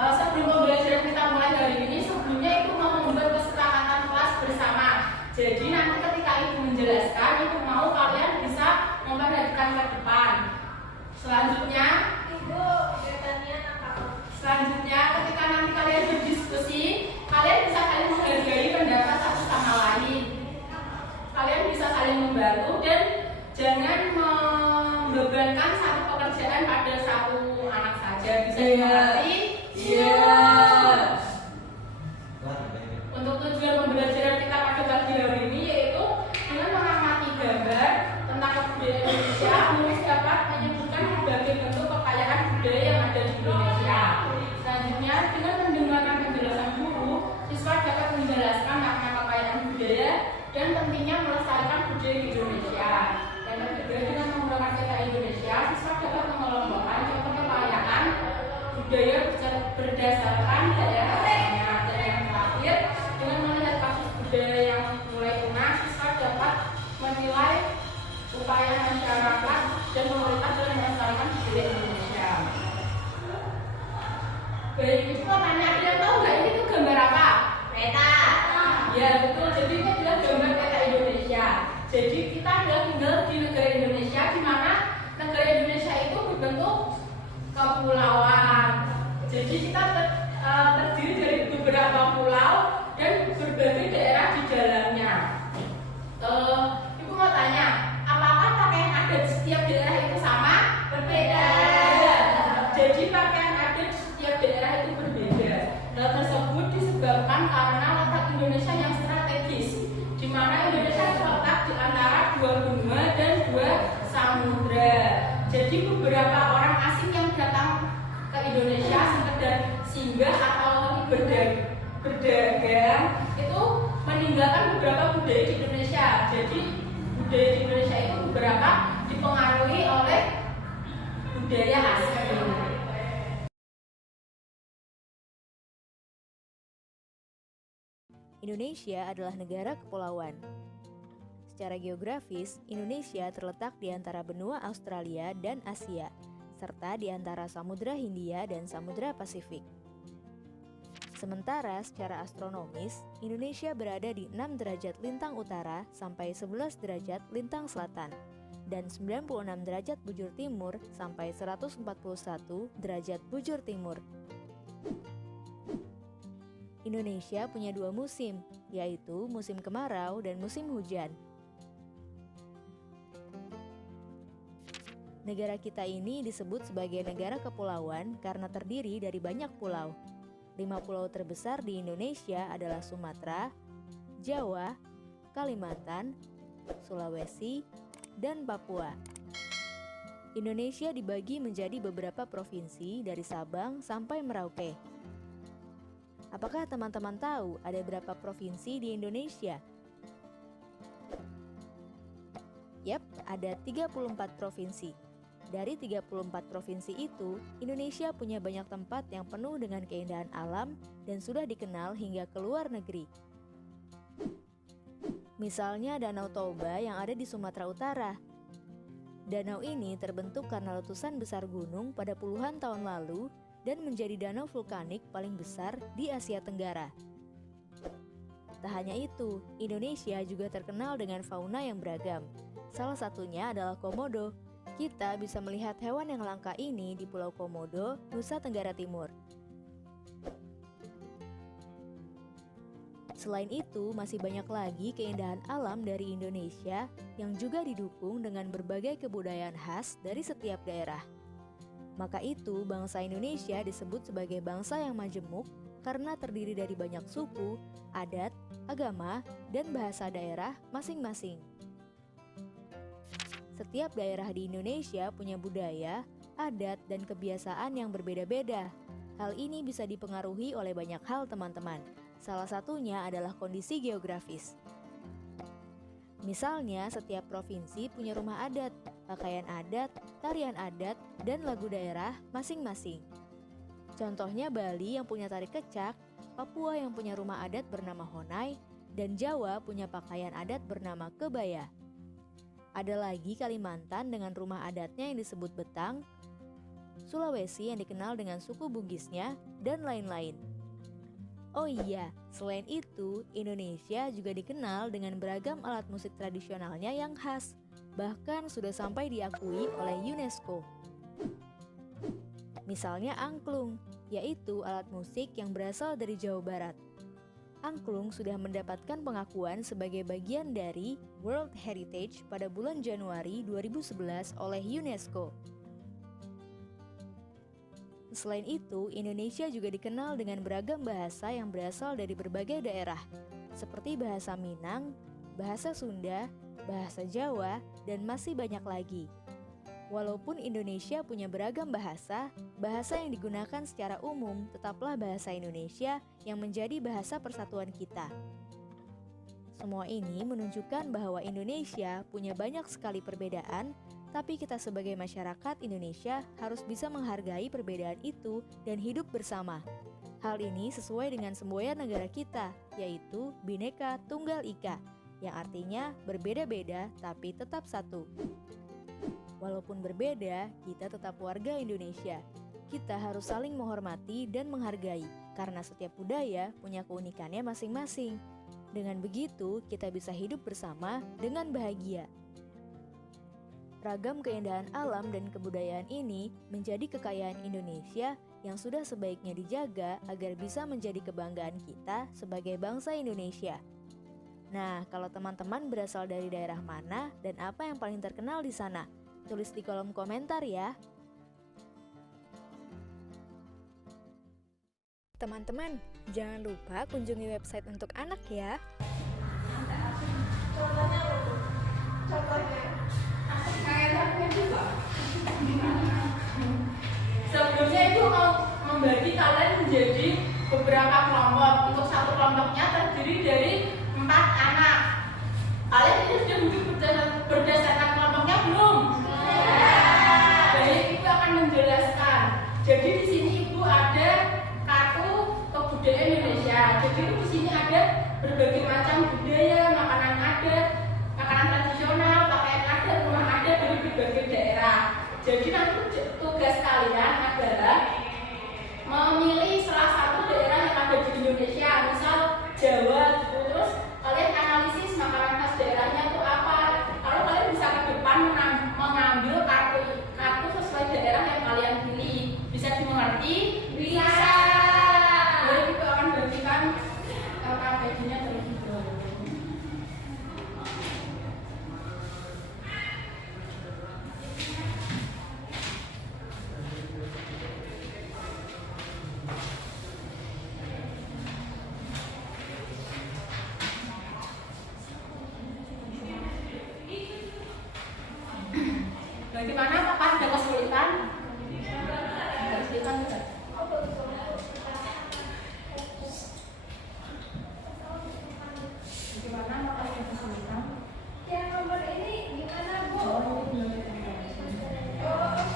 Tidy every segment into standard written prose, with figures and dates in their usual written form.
Sebelum pembelajaran kita mulai hari ini, sebelumnya Ibu mau membuat kesepakatan kelas bersama. Jadi nanti ketika Ibu menjelaskan, Ibu mau kalian bisa memperhatikan ke depan. Selanjutnya ketika nanti kalian berdiskusi, kalian bisa saling menghargai pendapat satu sama lain. Kalian bisa saling membantu dan jangan membebankan satu pekerjaan pada satu anak saja. Bisa dimengerti? Untuk tujuan pembelajaran kita pada pagi hari ini yaitu dengan mengamati gambar tentang kebudayaan Indonesia, menulis dapat menyebutkan berbagai bentuk kekayaan budaya yang ada di Indonesia. Selanjutnya, dengan mendengarkan penjelasan guru, siswa dapat menjelaskan makna kekayaan budaya dan pentingnya melestarikan budaya di Indonesia. Dan ketiga, dengan menggunakan peta Indonesia, siswa dapat mengelompokkan contoh kekayaan budaya berdasarkan daerah-daerahnya. Dan yang terakhir, dengan melihat kasus budaya yang mulai punah, siswa dapat menilai upaya masyarakat dan pemerintah dalam melestarikan budaya Indonesia. Baik, itu tanya, ada yang tahu nggak ini tuh gambar apa? Peta. Ya betul, jadi ini adalah gambar peta Indonesia. Jadi kita adalah tinggal di negara Indonesia, di mana negara Indonesia itu berbentuk kepulauan. Jadi kita terdiri dari beberapa pulau dan berbagai daerah di dalamnya. Ibu mau tanya, apakah pakaian adat setiap daerah itu sama? Berbeda. Jadi pakaian adat setiap daerah itu berbeda. Hal tersebut disebabkan karena letak Indonesia yang strategis, di mana Indonesia terletak di antara dua benua dan dua samudra. Jadi beberapa orang asing yang datang ke Indonesia sekedar singgah atau berdagang itu meninggalkan beberapa budaya di Indonesia. Jadi budaya di Indonesia itu beberapa dipengaruhi oleh budaya asing. Indonesia adalah negara kepulauan. Secara geografis, Indonesia terletak di antara benua Australia dan Asia, serta di antara Samudra Hindia dan Samudra Pasifik. Sementara secara astronomis, Indonesia berada di 6 derajat lintang utara sampai 11 derajat lintang selatan, dan 96 derajat bujur timur sampai 141 derajat bujur timur. Indonesia punya 2 musim, yaitu musim kemarau dan musim hujan. Negara kita ini disebut sebagai negara kepulauan karena terdiri dari banyak pulau. 5 pulau terbesar di Indonesia adalah Sumatera, Jawa, Kalimantan, Sulawesi, dan Papua. Indonesia dibagi menjadi beberapa provinsi dari Sabang sampai Merauke. Apakah teman-teman tahu ada berapa provinsi di Indonesia? Yap, ada 34 provinsi. Dari 34 provinsi itu, Indonesia punya banyak tempat yang penuh dengan keindahan alam dan sudah dikenal hingga ke luar negeri. Misalnya Danau Toba yang ada di Sumatera Utara. Danau ini terbentuk karena letusan besar gunung pada puluhan tahun lalu dan menjadi danau vulkanik paling besar di Asia Tenggara. Tak hanya itu, Indonesia juga terkenal dengan fauna yang beragam. Salah satunya adalah komodo. Kita bisa melihat hewan yang langka ini di Pulau Komodo, Nusa Tenggara Timur. Selain itu, masih banyak lagi keindahan alam dari Indonesia yang juga didukung dengan berbagai kebudayaan khas dari setiap daerah. Maka itu, bangsa Indonesia disebut sebagai bangsa yang majemuk karena terdiri dari banyak suku, adat, agama, dan bahasa daerah masing-masing. Setiap daerah di Indonesia punya budaya, adat, dan kebiasaan yang berbeda-beda. Hal ini bisa dipengaruhi oleh banyak hal, teman-teman. Salah satunya adalah kondisi geografis. Misalnya, setiap provinsi punya rumah adat, pakaian adat, tarian adat, dan lagu daerah masing-masing. Contohnya Bali yang punya tari kecak, Papua yang punya rumah adat bernama Honai, dan Jawa punya pakaian adat bernama kebaya. Ada lagi Kalimantan dengan rumah adatnya yang disebut Betang, Sulawesi yang dikenal dengan suku Bugisnya, dan lain-lain. Oh iya, selain itu, Indonesia juga dikenal dengan beragam alat musik tradisionalnya yang khas, bahkan sudah sampai diakui oleh UNESCO. Misalnya angklung, yaitu alat musik yang berasal dari Jawa Barat. Angklung sudah mendapatkan pengakuan sebagai bagian dari World Heritage pada bulan Januari 2011 oleh UNESCO. Selain itu, Indonesia juga dikenal dengan beragam bahasa yang berasal dari berbagai daerah, seperti bahasa Minang, bahasa Sunda, bahasa Jawa, dan masih banyak lagi. Walaupun Indonesia punya beragam bahasa, bahasa yang digunakan secara umum tetaplah bahasa Indonesia yang menjadi bahasa persatuan kita. Semua ini menunjukkan bahwa Indonesia punya banyak sekali perbedaan, tapi kita sebagai masyarakat Indonesia harus bisa menghargai perbedaan itu dan hidup bersama. Hal ini sesuai dengan semboyan negara kita, yaitu Bhinneka Tunggal Ika, yang artinya berbeda-beda tapi tetap satu. Walaupun berbeda, kita tetap warga Indonesia. Kita harus saling menghormati dan menghargai, karena setiap budaya punya keunikannya masing-masing. Dengan begitu, kita bisa hidup bersama dengan bahagia. Ragam keindahan alam dan kebudayaan ini menjadi kekayaan Indonesia yang sudah sebaiknya dijaga agar bisa menjadi kebanggaan kita sebagai bangsa Indonesia. Nah, kalau teman-teman berasal dari daerah mana dan apa yang paling terkenal di sana? Tulis di kolom komentar ya. Teman-teman, jangan lupa kunjungi website untuk anak ya. Sebelumnya itu mau membagi kalian menjadi beberapa kelompok. Untuk satu kelompoknya terdiri dari 4 anak. Kalian ini sudah duduk berdasarkan kelompoknya belum? Baik, Ibu akan menjelaskan. Jadi di sini Ibu ada kartu kebudayaan Indonesia. Jadi di sini ada berbagai macam budaya, makanan adat, makanan tradisional, pakaian adat, rumah adat dari berbagai daerah. Jadi nanti tugas kalian adalah memilih salah satu daerah yang ada di Indonesia, misal Jawa, terus kalian analisis makanan khas daerahnya itu apa. Kalau kalian bisa ke depan mengambil kartu sesuai daerah yang kalian pilih. Bisa dimengerti? Bisa. Jadi kita akan bagikan KBD-nya terlebih dahulu. Bagaimana? Apakah ada kesulitan? Kesulitan enggak? Bagaimana? Apakah ada kesulitan? Yang nomor ini gimana, Bu? Oh, ini belum.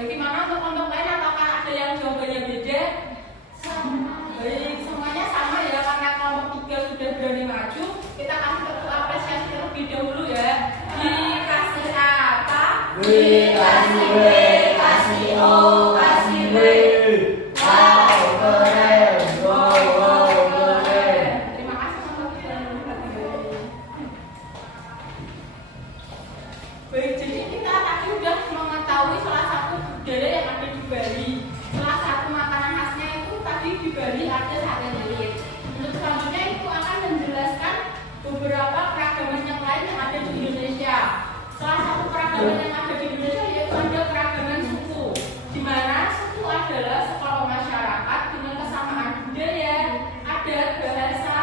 Bagaimana untuk kelompok lain? Apakah ada yang jawabannya beda? Baik, semuanya sama ya, karena kelompok 3 sudah berani maju. Kita kasih kartu apresiasi terlebih dahulu ya. Dikasih apa? Dikasih B, kasih O, kasih B. Wow, keren. Wow, keren. Terima kasih kelompok 3. Baik, jadi kita tadi sudah mengetahui salah satu budaya yang ada di Bali. Salah satu makanan khasnya itu tadi di Bali ada sate lilit. Untuk selanjutnya itu akan menjelaskan beberapa keragaman yang lain yang ada di Indonesia. Salah satu keragaman yang ada di Indonesia yaitu ada keragaman suku, di mana suku adalah sekelompok masyarakat dengan kesamaan budaya, adat, bahasa,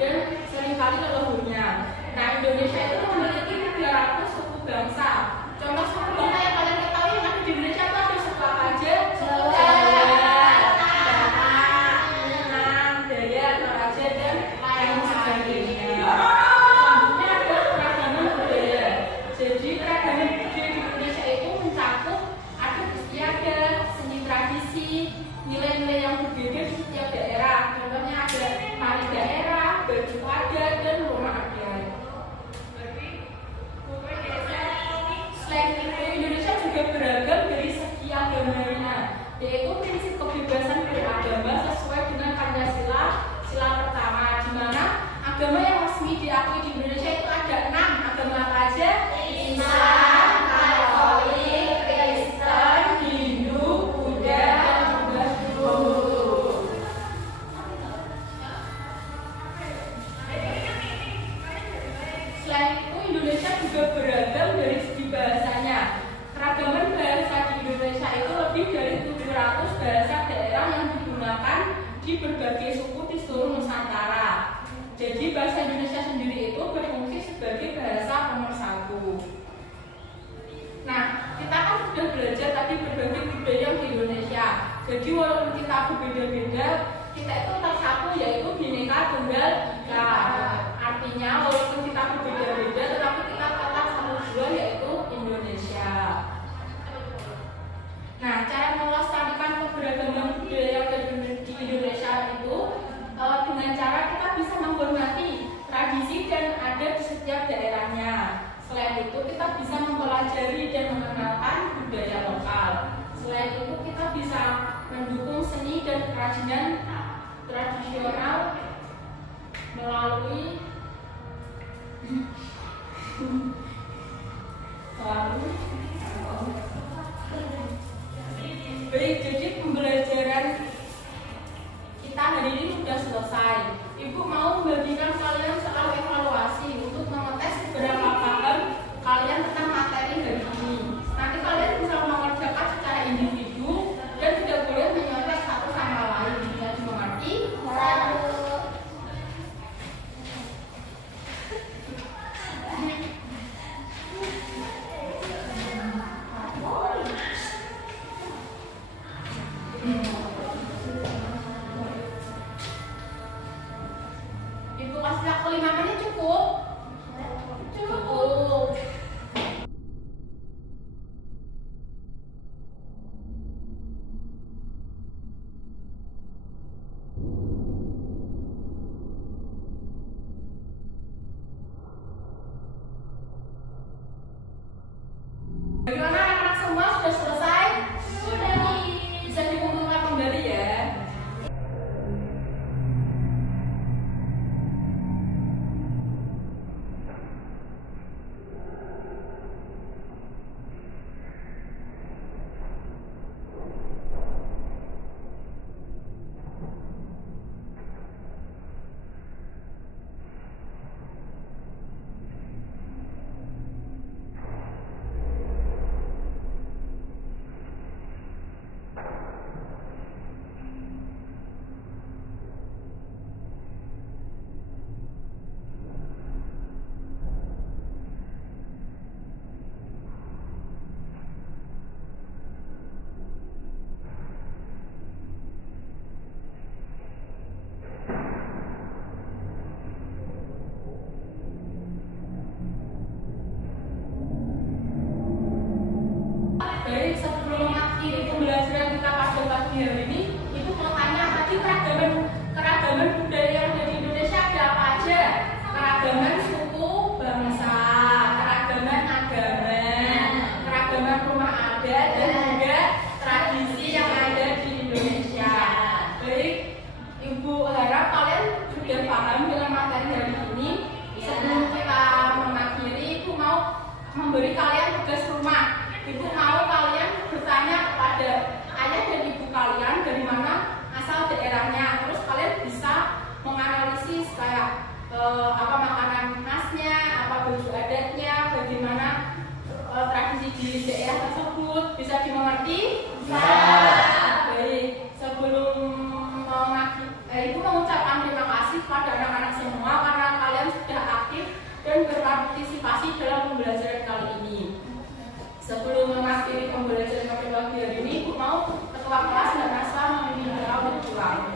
dan seringkali leluhurnya. Nah, Indonesia itu memiliki 300 suku bangsa. Contoh suku bangsa yang kalian ketahui yang ada di Indonesia itu ada suku apa aja? Dayak, Toraja, dan lain sebagainya. Selanjutnya ada keragaman budaya. Jadi keragaman budaya di Indonesia itu mencakup adat istiadat, seni tradisi, nilai-nilai yang berbeda di setiap daerah. Contohnya ada tari daerah, baju adat, dan rumah adat. Selain itu, Indonesia juga beragam dari segi agamanya, yaitu prinsip kebebasan beragama sesuai dengan Pancasila, sila pertama, di mana agama yang resmi diakui di Indonesia itu ada 6. Agama apa aja? Islam, Katolik, Kristen, Hindu, Buddha, dan juga Hindu. Selain itu, Indonesia juga beragam dari segi bahasanya. Keragaman bahasa di Indonesia itu lebih dari 700 bahasa daerah yang digunakan di berbagai suku di seluruh Nusantara. Jadi bahasa Indonesia sendiri itu berfungsi sebagai bahasa nomor 1. Nah, kita kan sudah belajar tadi berbagai budaya di Indonesia. Jadi walaupun kita berbeda-beda, kita itu tersatu yaitu Bhinneka Tunggal Ika. Artinya walaupun kita berbeda-beda, tetapi kita tetap satu jua yaitu Indonesia. Nah, cara melestarikan keberagaman budaya yang ada di Indonesia itu dengan cara kita bisa menghormati tradisi dan adat di setiap daerahnya. Selain itu, kita bisa mempelajari dan mengenalkan budaya lokal. Selain itu, kita bisa mendukung seni dan kerajinan tradisional melalui baik, jadi pembelajaran kita hari ini sudah selesai. Ibu mau membagikan kalian soal evaluasi untuk mengetes seberapa paham memberi kalian tugas rumah. Ibu mau kalian bertanya kepada ayah dan ibu kalian dari mana asal daerahnya. Terus kalian bisa menganalisis kayak apa makanan khasnya, apa baju adatnya, bagaimana tradisi di daerah tersebut. Bisa dimengerti? Bisa. Baik, sebelum Ibu mengucapkan terima kasih kepada anak-anak semua karena kalian sudah aktif dan berpartisipasi dalam pembelajaran kali ini. Sebelum mengakhiri pembelajaran pada pagi hari ini, Ibu mau ketua kelas dan Asma memimpin doa berdoa.